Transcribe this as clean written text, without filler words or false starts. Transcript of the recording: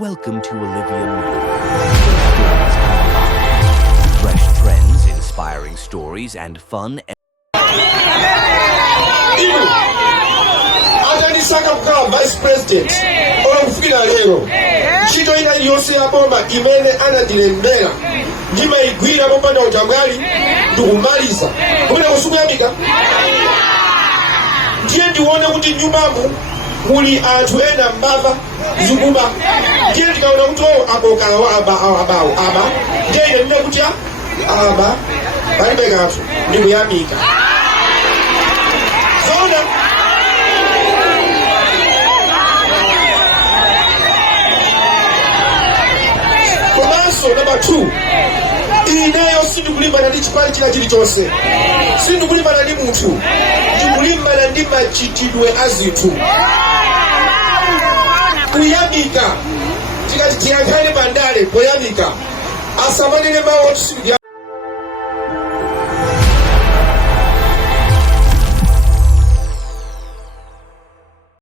Welcome to Olivia Media. Fresh trends, inspiring stories, and fun. Saka kukawa vice president olwokufikira leero ntito ina yonse ya boma imene anadilembera ndimayigwira popanda utamwali ndikumaliza kumene kusukuyamika ndiye ndione kuti nyumbamu muli anthu ena mbava zikuba ndiye ndikaona kuti abokalawo abawo ndiye ine ndine kuti aba palibe kanthu ndikuyamika zona. Number 2, ineyo sindikulimbana ndi chipani china chilichonse, sindikulimbana ndi munthu, ndikulimbana ndi machitidwe a zinthu. Kuyamika tikati tiyankhane bandale poyamika asamanene mawu